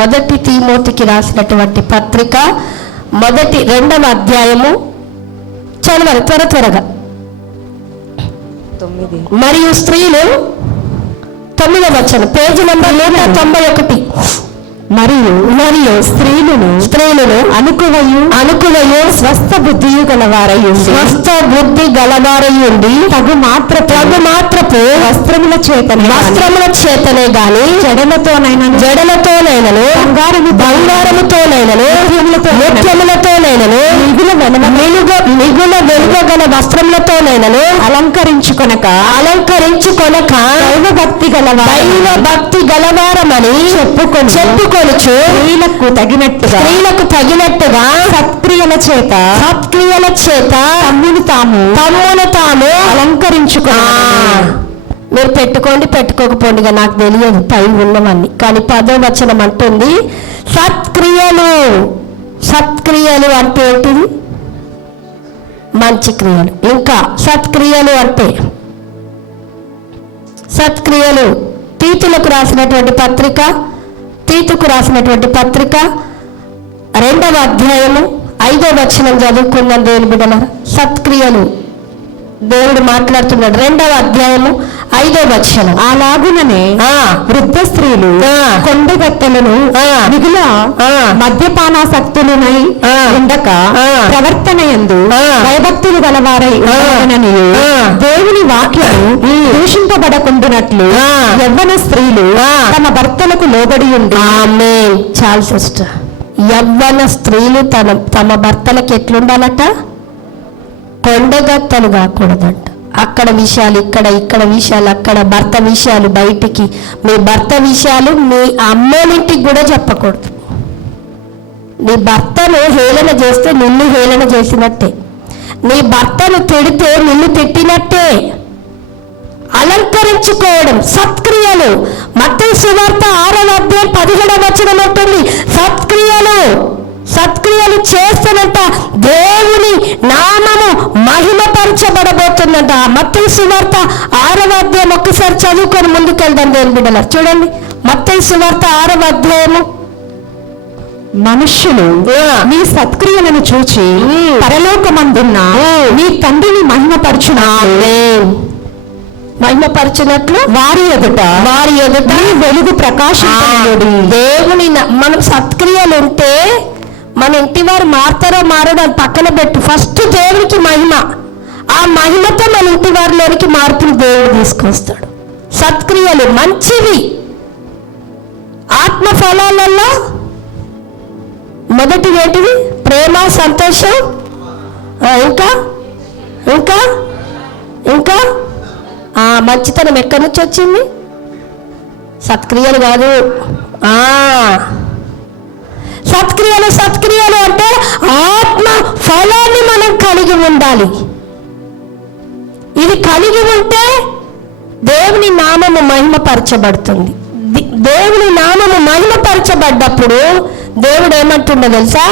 మొదటి తిమోతికి రాసినటువంటి పత్రిక 2వ అధ్యాయము చదవాలి త్వరగా. మరియు స్త్రీలు 9వ వచనం, పేజీ నంబర్ 191. మరియు స్త్రీలను అనుకువయు స్వస్థ బుద్ధి గలవారయుండి తగు మాత్రపు వస్త్రముల చేతనే గాని జడలతోనైనను బంగారముతోనైనను ముత్యములతోనైనను మిగుల వెలుగగల వస్త్రములతోనైనను అలంకరించుకొనక దైవ భక్తి గలవారమని చెప్పుకొనుచు స్త్రీలకు తగినట్టుగా సత్క్రియల చేత తమ్మును తాము అలంకరించుకో. మీరు పెట్టుకోకపోండి, నాకు తెలియదు పై ఉన్నవన్నీ. కానీ 10వ వచనం అంటుంది సత్క్రియలు అంటే ఏంటిది? మంచి క్రియలు. ఇంకా సత్క్రియలు అంటే తీతుకు రాసినటువంటి పత్రిక 2వ అధ్యాయము 5వ వచనం చదువుకుందాం దేవుని బిడ్డలారా. సత్క్రియలు దేవుడు మాట్లాడుతున్నాడు. 2వ అధ్యాయము 5వ వచనం. అలాగుననే వృద్ధ స్త్రీలు కొండగత్తెలను మిగుల మద్యపానాసక్తులనై ఉండక ప్రవర్తన యందు భయభక్తులు గలవారై ఉండననియు దేవుని వాక్యము దూషింపబడకుండునట్లు యవ్వన స్త్రీలు తమ భర్తలకు లోబడి ఉండి. ఆమేన్. చాలు సిస్టర్. యవ్వన స్త్రీలు తమ భర్తలకు ఎట్లుండాలట? కొండగత్తలు కాకూడదంట. అక్కడ విషయాలు ఇక్కడ విషయాలు, అక్కడ భర్త విషయాలు బయటికి, మీ భర్త విషయాలు మీ అమ్మోనింటికి కూడా చెప్పకూడదు. నీ భర్తను హేళన చేస్తే నిన్ను హేళన చేసినట్టే, నీ భర్తను తిడితే నిన్ను తిట్టినట్టే. అలంకరించుకోవడం సత్క్రియలు. మత్తయి సువార్త 6వ అధ్యాయం 17వ వచనం ఉంటుంది సత్క్రియలు చేస్తానంట దేవుని నామము మహిమపరచబడబోతుందంట. మత్తయి సువార్త 6వ అధ్యాయం ఒక్కసారి చదువుకొని ముందుకెళ్దాం దేవుని బిడ్డలారా. చూడండి మత్తయి సువార్త 6వ అధ్యాయము. మనుష్యులు నీ సత్క్రియలను చూచి పరలోకమందున్న నీ తండ్రిని మహిమపరచునట్లు వారి ఎదుట వెలుగు ప్రకాశింపనియుడి. దేవుని మనం సత్క్రియలు ఉంటే మన ఇంటి వారు మారతారో మారో అని పక్కన పెట్టు. ఫస్ట్ దేవునికి మహిమ, ఆ మహిమతో మన ఇంటి వారిలోనికి మార్పులు దేవుడు తీసుకొస్తాడు. సత్క్రియలు మంచివి. ఆత్మ ఫలాలలో మొదటిది ఏంటిది? ప్రేమ, సంతోషం, ఇంకా మంచితనం ఎక్కడి నుంచి వచ్చింది? సత్క్రియలు కాదు. సత్క్రియలు అంటే ఆత్మ ఫలాన్ని మనం కలిగి ఉండాలి. ఇది కలిగి ఉంటే దేవుని నామము మహిమపరచబడుతుంది. దేవుని నామము మహిమపరచబడ్డప్పుడు దేవుడు ఏమంటుండో తెలుసా?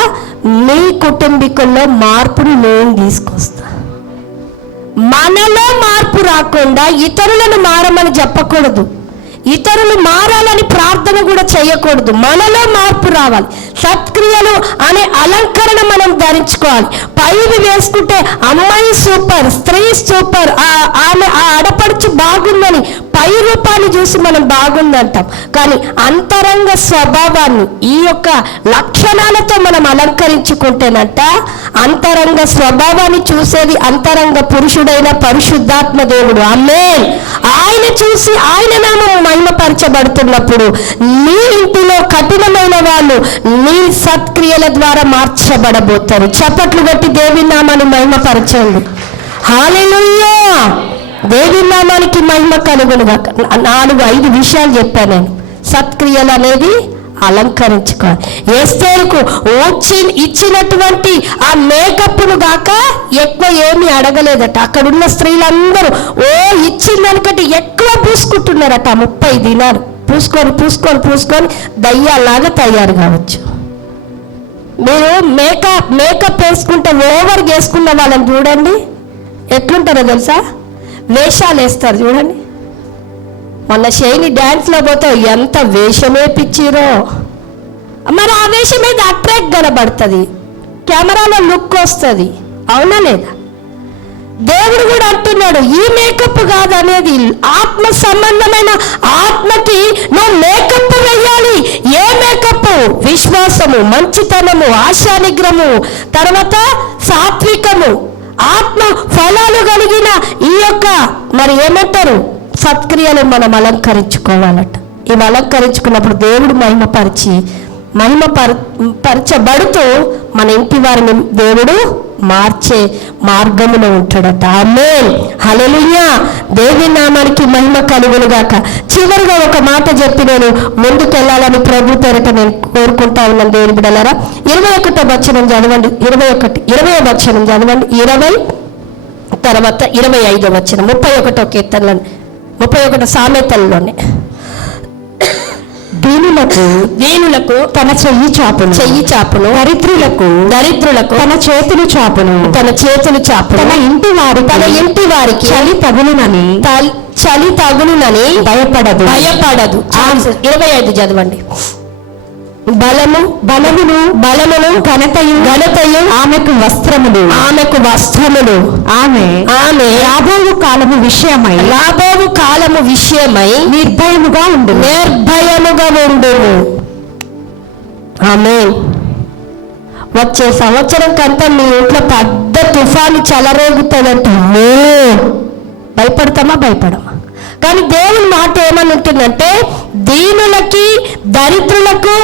మీ కుటుంబీకుల్లో మార్పుని నేను తీసుకొస్తా. మనలో మార్పు రాకుండా ఇతరులను మారమని చెప్పకూడదు, ఇతరులు మారాలని ప్రార్థన కూడా చేయకూడదు. మనలో మార్పు రావాలి. సత్క్రియలు అనే అలంకరణ మనం ధరించుకోవాలి. పైవి వేసుకుంటే అమ్మాయి సూపర్, స్త్రీ సూపర్, ఆమె ఆడపడుచు బాగుందని పై రూపాన్ని చూసి మనం బాగుందంటాం. కానీ అంతరంగ స్వభావాన్ని ఈ యొక్క లక్షణాలతో మనం అలంకరించుకుంటేనంట అంతరంగ స్వభావాన్ని చూసేది అంతరంగ పురుషుడైన పరిశుద్ధాత్మ దేవుడు. ఆమేన్. ఆయన చూసి ఆయన నామము మహిమ మహిమపరచబడుతున్నప్పుడు నీ ఇంటిలో కఠినమైన వాళ్ళు నీ సత్క్రియల ద్వారా మార్చబడబోతారు. చప్పట్లు కొట్టి దేవుని నామాన్ని మహిమపరచండి. హల్లెలూయా. దేవుని నామానికి మహిమ కలుగునుగాక. 4-5 విషయాలు చెప్పాను నేను. సత్క్రియలు అనేది అలంకరించుకోవాలి. ఎస్తేరుకు ఇచ్చినటువంటి ఆ మేకప్ను గాక ఎక్కువ ఏమీ అడగలేదట. అక్కడున్న స్త్రీలందరూ ఇచ్చిందనుకంటే ఎక్కువ పూసుకుంటున్నారట. 30 దినాలు పూసుకొని దయ్యాలాగా తయారు కావచ్చు. మీరు మేకప్ వేసుకుంటే ఓవర్ వేసుకున్న వాళ్ళని చూడండి ఎట్లుంటారో తెలుసా? వేషాలు వేస్తారు చూడండి. మొన్న షైని డ్యాన్స్లో పోతే ఎంత వేషమే పిచ్చిరో. మరి ఆ వేషం మీద అట్రాక్ట్ కనబడుతుంది, కెమెరాలో లుక్ వస్తుంది. అవునా లేదా? దేవుడు కూడా అంటున్నాడు ఈ మేకప్ కాదు అనేది, ఆత్మ సంబంధమైన ఆత్మకి నువ్వు మేకప్ వేయాలి. ఏ మేకప్? విశ్వాసము, మంచితనము, ఆశానిగ్రహము, తర్వాత సాత్వికము, ఆత్మ ఫలాలు కలిగిన ఈ యొక్క మరి ఏమంటారు సత్క్రియలు మనం అలంకరించుకోవాలట. ఇవి అలంకరించుకున్నప్పుడు దేవుడు మహిమపరచబడుతూ మన ఇంటి వారిని దేవుడు మార్చే మార్గములో ఉంటాడట. ఆమేన్. హల్లెలూయా. దేవుని నామానికి మహిమ కలుగునుగాక. చివరిగా ఒక మాట చెప్పి నేను ముందుకు వెళ్ళాలని ప్రభు పేరిట నేను కోరుకుంటా ఉన్నాను. దేవుని బిడ్డలారా 21వ వచనం చదవండి. 20వ వచనం చదవండి. 20 తర్వాత 25వ వచనం 31వ కీర్తనలో 31 సామెతల్లోనే దీనులకు తన చెయ్యి చాపును, దరిద్రులకు తన చేతులు చాపును, తన ఇంటి వారికి చలి తగులునని భయపడదు. 25 చదవండి. బలమును ఘనతయు ఆమెకు వస్త్రములు. ఆమె రాబోవు కాలము విషయమై నిర్భయముగా ఉండును. ఆమేన్. వచ్చే సంవత్సరం కంతా మీ ఇంట్లో పెద్ద తుఫాను చెలరేగుతుందంటే భయపడమా? కానీ దేవుని మాట ఏమని ఉంటుందంటే దీనులకి దరిద్రులకు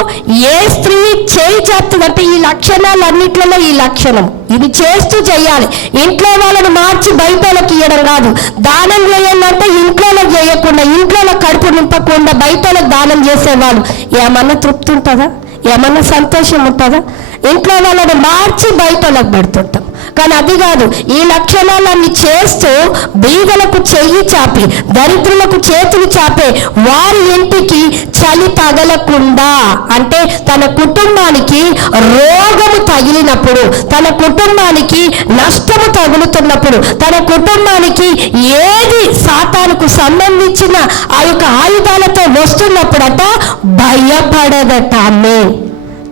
ఏ స్త్రీ చేయి చేస్తుందంటే ఈ లక్షణాలన్నిట్లలో ఈ లక్షణం ఇది చేస్తూ చెయ్యాలి. ఇంట్లో వాళ్ళని మార్చి బయటలకు ఇవ్వడం కాదు. దానం చేయాలంటే ఇంట్లో చేయకుండా, ఇంట్లో కడుపు నింపకుండా బయటలకు దానం చేసేవాళ్ళు ఏమన్నా తృప్తి ఉంటుందా? ఏమన్నా సంతోషం ఉంటుందా? ఇంట్లో వాళ్ళని మార్చి బయటలకు పెడుతుంటాం. కానీ అది కాదు. ఈ లక్షణాలన్నీ చేస్తూ బీదలకు చెయ్యి చాపి దరిద్రులకు చేతులు చాపే వారి ఇంటికి చలి తగలకుండా, అంటే తన కుటుంబానికి రోగము తగిలినప్పుడు, తన కుటుంబానికి నష్టము తగులుతున్నప్పుడు, తన కుటుంబానికి ఏది సాతానుకు సంబంధించిన ఆ యొక్క ఆయుధాలతో వస్తున్నప్పుడట భయపడదట. ఆమె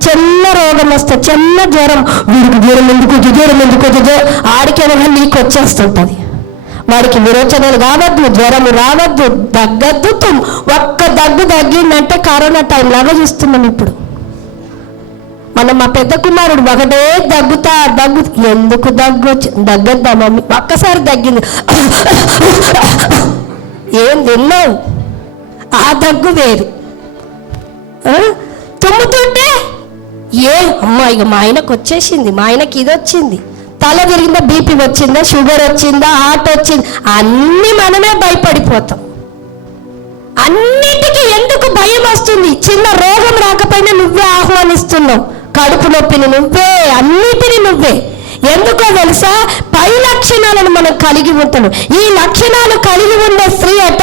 చిన్న రోగం వస్తే, చిన్న జ్వరం, వీడికి జ్వరం ఎందుకు ఆడికేమో నీకు వచ్చేస్తుంటుంది. వాడికి విరోచనలు కావద్దు, జ్వరము రావద్దు, దగ్గద్దు. ఒక్క దగ్గు తగ్గిందంటే కరోనా టైంలాగా చూస్తున్నాం ఇప్పుడు. మనం మా పెద్ద కుమారుడు ఒకటే దగ్గు ఎందుకు దగ్గద్దా మమ్మీ? ఒక్కసారి తగ్గింది, ఏం తిన్నావు? ఆ దగ్గు వేరు. తుమ్ముతుంటే అమ్మా ఇక మా ఆయనకు వచ్చేసింది, మా ఆయనకి ఇది వచ్చింది, తల తిరిగిందా, బీపీ వచ్చిందా, షుగర్ వచ్చిందా, హార్ట్ వచ్చింది, అన్నీ మనమే భయపడిపోతాం. అన్నిటికీ ఎందుకు భయం వస్తుంది? చిన్న రోగం రాకపోయినా నువ్వే ఆహ్వానిస్తున్నావు, కడుపు నొప్పిని నువ్వే, అన్నిటిని నువ్వే. ఎందుకో తెలుసా? పై లక్షణాలను మనం కలిగి ఉంటాను. ఈ లక్షణాలు కలిగి ఉన్న స్త్రీ అట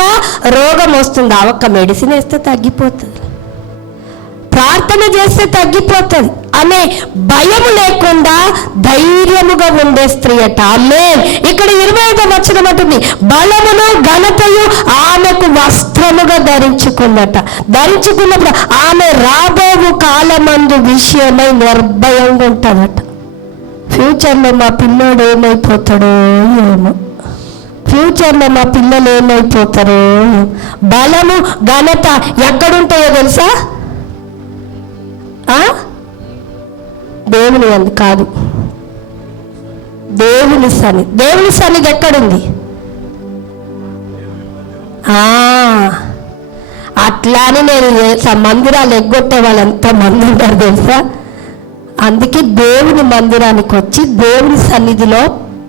రోగం వస్తుంది, ఒక్క మెడిసిన్ వేస్తే తగ్గిపోతుంది, ప్రార్థన చేస్తే తగ్గిపోతుంది అనే భయం లేకుండా ధైర్యముగా ఉండే స్త్రీ అట. ఆమేన్. ఇక్కడ 25వ వచనం అంటుంది బలమును ఘనతయు ఆమెకు వస్త్రముగా ధరించుకుందట. ధరించుకున్నప్పుడు ఆమె రాబోవు కాలమందు విషయమై నిర్భయంగా ఉంటుందట. ఫ్యూచర్లో మా పిల్లోడు ఏమైపోతాడో ఏమో, ఫ్యూచర్లో మా పిల్లలు ఏమైపోతారో. బలము ఘనత ఎక్కడుంటాయో తెలుసా? దేవుని అందు కాదు, దేవుని సన్నిధి ఎక్కడుంది? ఆ అట్లా అని నేను మందిరాలు ఎగ్గొట్టే వాళ్ళు ఎంతమంది ఉంటారు తెలుసా. అందుకే దేవుని మందిరానికి వచ్చి దేవుని సన్నిధిలో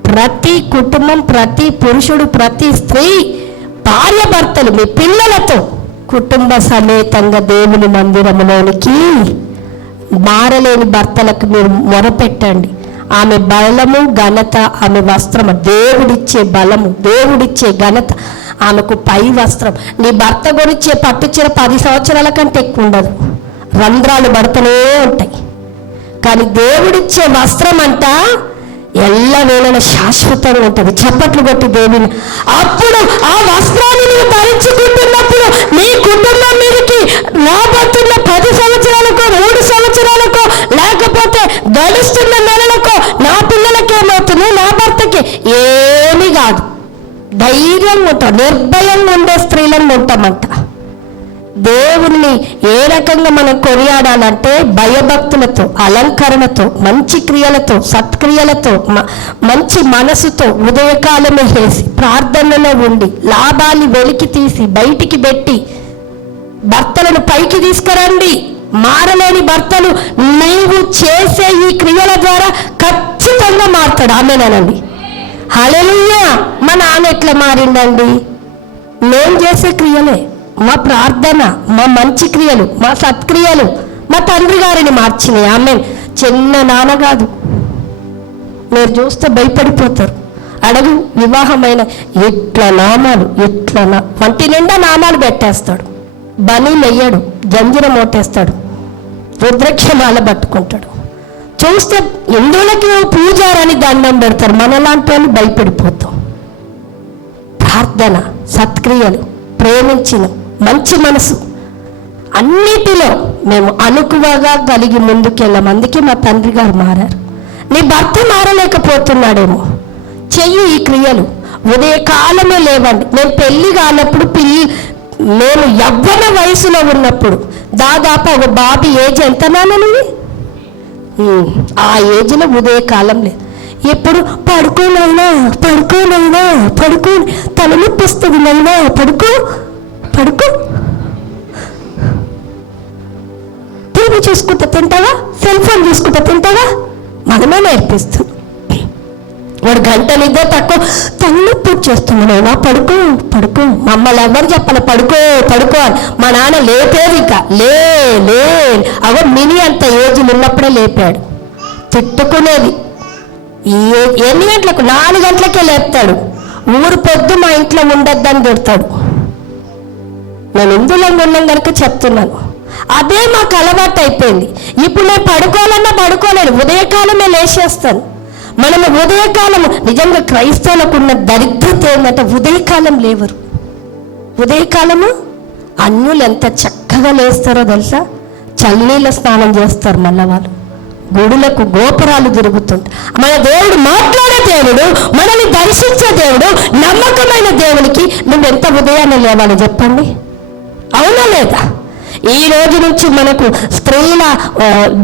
ప్రతి కుటుంబం, ప్రతి పురుషుడు, ప్రతి స్త్రీ, భార్య భర్తలు, మీ పిల్లలతో కుటుంబ సమేతంగా దేవుని మందిరంలోనికి మారలేని భర్తలకు మీరు మొరపెట్టండి. ఆమె బలము, ఘనత, ఆమె వస్త్రము, దేవుడిచ్చే బలము, దేవుడిచ్చే ఘనత, ఆమెకు పై వస్త్రం. నీ భర్త గురించే పట్టుచీర 10 సంవత్సరాల కంటే ఎక్కువ ఉండదు, రంధ్రాలు పడుతూనే ఉంటాయి. కానీ దేవుడిచ్చే వస్త్రం అంట ఎల్లవేళలా శాశ్వతంగా ఉంటుంది. చప్పట్లు కొట్టి దేవుని. అప్పుడు ఆ వస్త్రాన్ని నువ్వు ధరించుకుంటున్నప్పుడు నీ కుటుంబం మీదకి రాబోతున్న 10 సంవత్సరాలకో 3 సంవత్సరాలకో లేకపోతే గడుస్తున్న నెలలకో నా పిల్లలకేమవుతుంది, నా భర్తకి ఏమీ కాదు. ధైర్యంగా ఉంటాం, నిర్భయంగా ఉండే స్త్రీలను ఉంటామంట. దేవుణ్ణి ఏ రకంగా మనం కొనియాడాలంటే భయభక్తులతో, అలంకరణతో, మంచి క్రియలతో, సత్క్రియలతో, మంచి మనసుతో ఉదయకాలమే చేసి ప్రార్థనలో ఉండి లాభాన్ని వెలికి తీసి బయటికి పెట్టి భర్తలను పైకి తీసుకురండి. మారలేని భర్తలు నీవు చేసే ఈ క్రియల ద్వారా ఖచ్చితంగా మారుతాడు. ఆమేనండి, హల్లెలూయా. మా నాన్న ఎట్లా మారిండండి? నేను చేసే క్రియలే, మా ప్రార్థన, మా మంచి క్రియలు, మా సత్క్రియలు మా తండ్రి గారిని మార్చినాయి. ఆమె చిన్న నాన్న కాదు. మీరు చూస్తే భయపడిపోతారు. అడుగు వివాహమైన ఇట్లా నామాలు, ఇట్లా వంటి నిండా నామాలు పెట్టేస్తాడు, బనీలు వెయ్యడు, జంజిరం ఓటేస్తాడు, రుద్రక్షమాల పట్టుకుంటాడు. చూస్తే ఎందులకి పూజారని దండం పెడతారు. మనలాంటి వాళ్ళు భయపడిపోతాం. ప్రార్థన, సత్క్రియలు, ప్రేమించిన మంచి మనసు అన్నిటిలో మేము అనుకువగా కలిగి ముందుకెళ్ళాం. అందుకే మా తండ్రి గారు మారారు. నీ భర్త మారలేకపోతున్నాడేమో, చెయ్యి ఈ క్రియలు. ఉదయకాలమే లేవండి. నేను పెళ్లి కానప్పుడు నేను యవ్వన వయసులో ఉన్నప్పుడు దాదాపు ఒక బాబు ఏజ్ ఎంత నాన్నది, ఆ ఏజ్లో ఉదయకాలం లేదు. ఎప్పుడు పడుకోనైనా తలనొప్పిస్తుంది, నైనా పడుకో టీవీ చూసుకుంటా తింటావా, సెల్ ఫోన్ చూసుకుంటా తింటావా, మనమే నేర్పిస్తాం. వాడు గంట నిద్ర తక్కువ తలనొప్పి చేస్తుంది, నైనా పడుకో. మమ్మల్ని ఎవరు చెప్పాలి పడుకో అని. మా నాన్న లేపేది ఇంకా లే అవ మినీ అంత ఏజ్ ఉన్నప్పుడే లేపాడు. తిట్టుకునేది. ఎన్ని గంటలకు? 4 గంటలకే లేపుతాడు. ఊరు పొద్దు మా ఇంట్లో ఉండొద్దని తిడతాడు. నేను ఇందులో ఉన్నాం కనుక చెప్తున్నాను. అదే మాకు అలవాటు అయిపోయింది. ఇప్పుడు నేను పడుకోలేను, ఉదయకాలమే లేచేస్తాను. మనము ఉదయకాలము, నిజంగా క్రైస్తవులకు ఉన్న దరిద్రత ఏంటంటే ఉదయకాలం లేవరు. ఉదయకాలము అన్యులు ఎంత చక్కగా లేస్తారో తెలుసా. చల్లనీళ్ళ స్నానం చేస్తారు. మళ్ళీ వాళ్ళు గుడులకు గోపురాలు తిరుగుతుంటారు. మన దేవుడు మాట్లాడే దేవుడు, మనల్ని దర్శించే దేవుడు, నమ్మకమైన దేవునికి నువ్వెంత ఉదయాన్నే లేవాలి చెప్పండి, అవునా లేదా? ఈ రోజు నుంచి మనకు స్త్రీల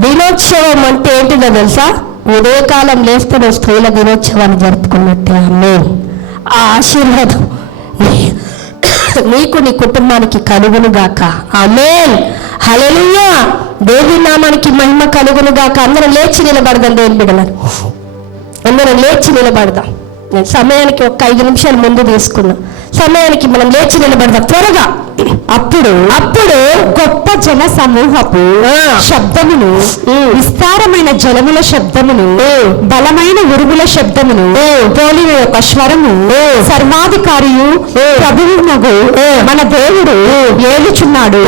దినోత్సవం అంటే ఏంటిదో తెలుసా? ఉదయకాలం లేస్తే నువ్వు స్త్రీల దినోత్సవాన్ని జరుపుకున్నట్టే. ఆమేన్. ఆ ఆశీర్వాదం నీకు, నీ కుటుంబానికి కలుగును గాక. ఆమేన్, హల్లెలూయా. దేవుని నామానికి మహిమ కలుగును గాక. అందరం లేచి నిలబడదాం. దేవుని బిడ్డలారా, అందరం లేచి నిలబడదాం. నేను సమయానికి ఒక 5 నిమిషాలు ముందు తీసుకున్నా. సమయానికి మనం లేచి నిలబడదాం త్వరగా. అప్పుడు గొప్ప జన సమూహపు శబ్దమును, విస్తారమైన జలముల శబ్దమును, బలమైన ఉరుముల శబ్దమును పోలిన ఒక స్వరము, సర్వాధికారియు ప్రభువునగు మన దేవుడు ఏలుచున్నాడు.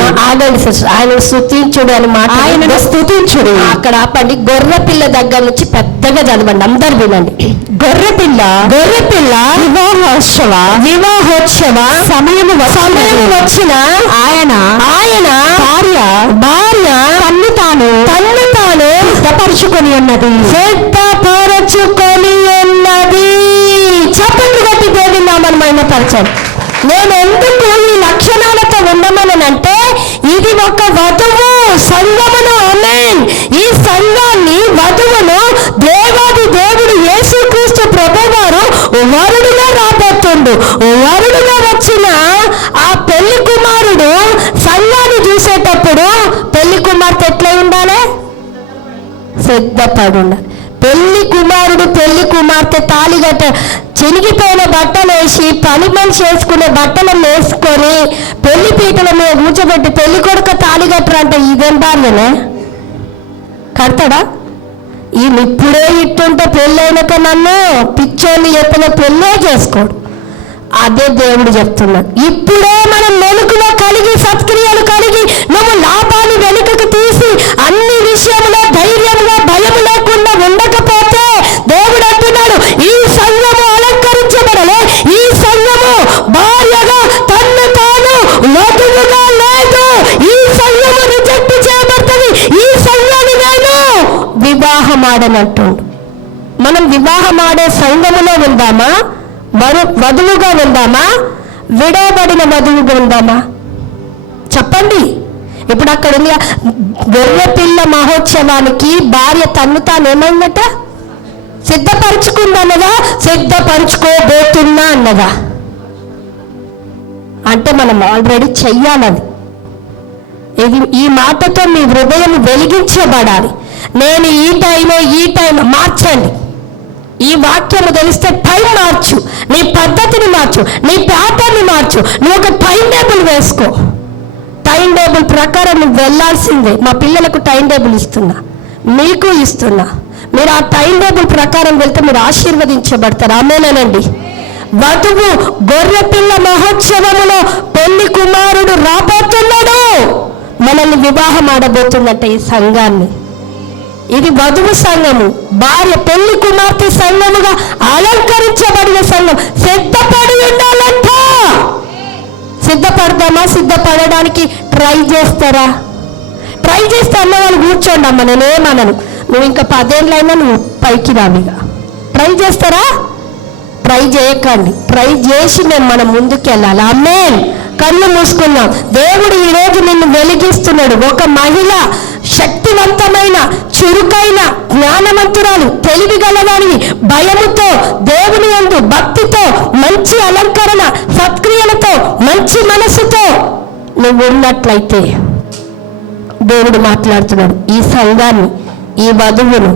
ఆయన స్తుతించుడు అని మాట. ఆయన స్తుతించుడు. అక్కడ ఆపండి. గొర్రె పిల్ల దగ్గర నుంచి పెద్దగా చదవండి, అందరు వినండి. గొర్రె పిల్ల వివాహోత్సవ సమయము వచ్చిన ఆయన భార్య తన్ను తాను సిద్ధపరుచుకొని ఉన్నది. చెప్పండి బట్టి దేవుని నామమును మహిమపరచండి. నేను ఎందుకు ఈ లక్షణాలతో ఉండమనంటే, ఇది ఒక వధువు సంఘమును. ఆమేన్. ఈ సంఘాన్ని, వధువును దేవాది దేవుడు యేసుక్రీస్తు ప్రభువారు వరుడుగా రాబోతుండు. వరుడుగా వచ్చిన ఆ పెళ్లి కుమారుడు సంఘ సిద్ధపడి ఉండాలి. పెళ్లి కుమారుడు పెళ్లి కుమార్తె తాళిగట్ట చినిగిపోయిన బట్టలు వేసి పని మనిషి వేసుకునే బట్టలను వేసుకొని పెళ్లి పీటల మీద కూర్చోబెట్టి పెళ్లి కొడుక తాళిగట్టరంటే ఇదేం బాధ్యనే? కడతాడా? ఈయన ఇప్పుడే ఇట్టుంటే పెళ్ళైనాక నన్ను పిచ్చోళ్ళు చెప్పిన పెళ్ళే చేసుకోడు. అదే దేవుడు చెప్తున్నాడు. ఇప్పుడే మనం మెలుకులో కలిగి సత్క్రియలు కలిగి నువ్వు లాభాన్ని వెనుకకు తీసి అన్ని విషయంలో ధైర్యంగా భయం లేకుండా ఉండకపోతే దేవుడు అంటున్నాడు, ఈ సంఘము అలంకరించబడలే, ఈ సంఘము భార్యగా తన్ను తాను వధువుగా లేదు, ఈ సంఘము రిజెక్ట్ చేయబడుతుంది, ఈ సంఘాన్ని నేను వివాహం ఆడనట్టుండు. మనం వివాహం ఆడే సంఘములో ఉందామా? వధువుగా ఉందామా? విడవబడిన వధువుగా ఉందామా? చెప్పండి. ఇప్పుడు అక్కడ ఉంది గొర్రెపిల్ల మహోత్సవానికి భార్య తన్ను తాను ఏమైందట? సిద్ధపరచుకుందన్నదా? సిద్ధపరచుకోబోతున్నా అన్నదా? అంటే మనం ఆల్రెడీ చెయ్యాలని. ఇది ఈ మాటతో మీ హృదయం వెలిగించబడాలి. నేను ఈ టైం మార్చండి. ఈ వాక్యము తెలిస్తే టైం మార్చు, నీ పద్ధతిని మార్చు, నీ ప్యాటర్న్ని మార్చు. నువ్వు ఒక టైం టేబుల్ వేసుకో. టైం టేబుల్ ప్రకారం నువ్వు వెళ్ళాల్సిందే. మా పిల్లలకు టైం టేబుల్ ఇస్తున్నా, మీకు ఇస్తున్నా. మీరు ఆ టైం టేబుల్ ప్రకారం వెళ్తే మీరు ఆశీర్వదించబడతారు. ఆమేనండి. వధువు గొర్రెపిల్ల మహోత్సవములో పెళ్లి కుమారుడు రాబోతున్నాడు. మనల్ని వివాహం ఆడబోతుందంట ఈ సంఘాన్ని. ఇది వధువు సంఘము, భార్య పెళ్లి కుమార్తె సంఘముగా అలంకరించబడిన సంఘం. సిద్ధపడి ఉండాలంట. సిద్ధపడదామా? సిద్ధపడడానికి ట్రై చేస్తారా? ట్రై చేస్తే అన్న వాళ్ళు కూర్చోండి అమ్మ, నేనేమనను. నువ్వు ఇంకా 10 ఏళ్ళైనా నువ్వు పైకి రావిగా. ట్రై చేస్తారా? ట్రై చేయకండి. ట్రై చేసి మనం ముందుకు వెళ్ళాలి. ఆమేన్. కళ్ళు మూసుకున్నాం. దేవుడు ఈరోజు నిన్ను వెలిగిస్తున్నాడు. ఒక మహిళ శక్తివంతమైన, చురుకైన, జ్ఞానవంతురాలు, తెలివి గలవాడివి, భయముతో, దేవుని యందు భక్తితో, మంచి అలంకరణ, సత్క్రియలతో, మంచి మనసుతో నువ్వు ఉన్నట్లయితే దేవుడు మాట్లాడుతున్నాడు. ఈ సంఘాన్ని, ఈ వధువును,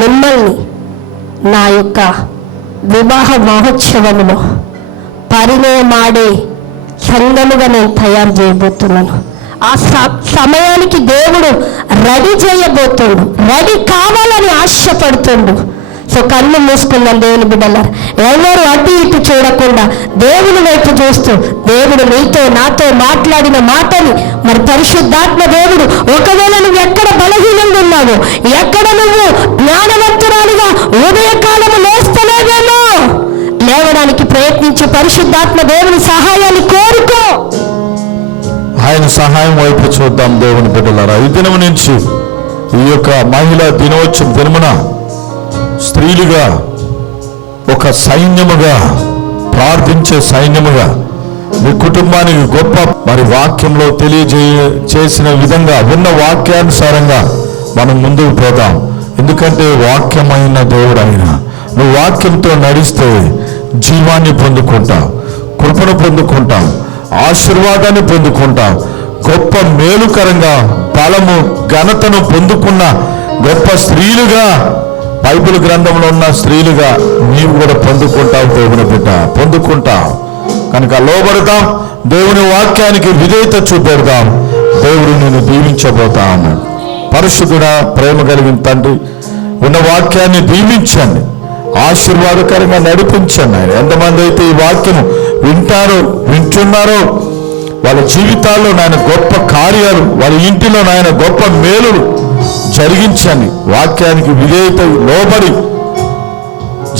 మిమ్మల్ని నా యొక్క వివాహ మహోత్సవములో పరిణయమాడే సంఘముగా నేను తయారు చేయబోతున్నాను. ఆ సమయానికి దేవుడు రెడీ చేయబోతుండు. రెడీ కావాలని ఆశపడుతుండు. సో కన్ను మూసుకుందాం దేవుని బిడ్డలారా. ఎవరు అటు ఇటు చూడకుండా దేవుని వైపు చూస్తూ, దేవుడు నీతో నాతో మాట్లాడిన మాటని మరి పరిశుద్ధాత్మ దేవుడు, ఒకవేళ నువ్వు ఎక్కడ బలహీనంగా ఉన్నావో, ఎక్కడ నువ్వు జ్ఞానవంతురాలుగా ఉదయకాలము లేస్తలేవేమో, లేవడానికి ప్రయత్నించు. పరిశుద్ధాత్మ దేవుని సహాయాన్ని కోరుకో. ఆయన సహాయం వైపు చూద్దాం దేవుని బిడ్డలారా. ఈ దినం నుంచి ఈ యొక్క మహిళా దినోత్సవం దినమున స్త్రీలుగా ఒక సైన్యముగా, ప్రార్థించే సైన్యముగా మీ కుటుంబానికి గొప్ప మరి వాక్యంలో తెలియజేసిన విధంగా ఉన్న వాక్యానుసారంగా మనం ముందుకు పోదాం. ఎందుకంటే వాక్యమైన దేవుడు ఆయన. నువ్వు వాక్యంతో నడిస్తే జీవాన్ని పొందుకుంటావు, కృపను పొందుకుంటావు, ఆశీర్వాదాన్ని పొందుకుంటాం. గొప్ప మేలుకరంగా బలము ఘనతను పొందుకున్న గొప్ప స్త్రీలుగా, బైబిల్ గ్రంథంలో ఉన్న స్త్రీలుగా నీవు కూడా పొందుకుంటావు. దేవుని బిడ్డ పొందుకుంటావు కనుక లోబడతాం. దేవుని వాక్యానికి విధేయత చూపెడదాం. దేవుడు నిన్ను దీవించబోతాను. పరిశుద్ధుడా, ప్రేమ కలిగిన తండ్రి, ఉన్న వాక్యాన్ని దీవించండి, ఆశీర్వాదకరంగా నడిపించండి. ఆయన ఎంతమంది అయితే ఈ వాక్యము వింటున్నారో వాళ్ళ జీవితాల్లో నాయన గొప్ప కార్యాలు, వాళ్ళ ఇంటిలో నాయన గొప్ప మేలులు జరిగించండి. వాక్యానికి విధేయత లోబడి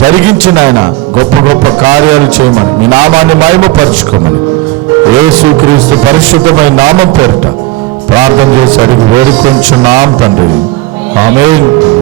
జరిగించిన ఆయన గొప్ప గొప్ప కార్యాలు చేయమని, మీ నామాన్ని మహిమపరచుకోమని యేసుక్రీస్తు పరిశుద్ధమైన నామం పేరిట ప్రార్థన చేసి అడిగి వేడుకొంచున్నాం తండ్రి. ఆమేన్.